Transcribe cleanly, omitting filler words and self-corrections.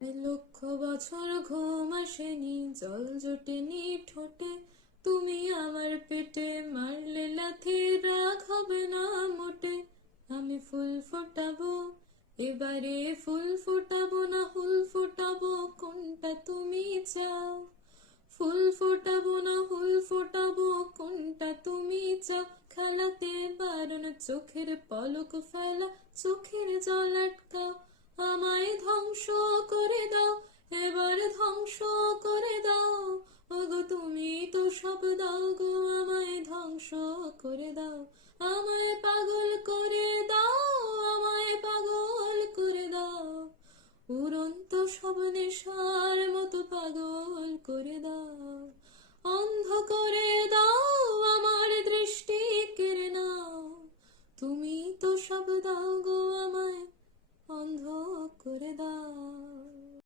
লক্ষ বছর ঘুম আসেনি, জল জোটেনি ঠোঁটে, তুমি আমার পেটে মারলে লাথি, রাগ হবে না মোটে। আমি ফুল ফোটাবো, এবারে ফুল ফোটাবো না হুল ফোটাবো, কোনটা তুমি চাও? ফুল ফোটাবো না হুল ফোটাবো, কোনটা তুমি চাও? খেলাতে বারণ, চোখের পলক ফেলা, চোখের জল আটকাও। আমায় ধ্বংস করে দাও, এবার ধ্বংস করে দাও। ওগো তুমি তো সব দাও গো, আমায় ধ্বংস করে দাও। আমায় পাগল করে দাও, আমায় পাগল করে দাও। উড়ন্ত সব নেশার মতো পাগল করে দাও। অন্ধ করে দাও, আমার দৃষ্টি কেড়ে নাও। তুমি তো সব দাও গো, আমায় অন্ধ করে দাও।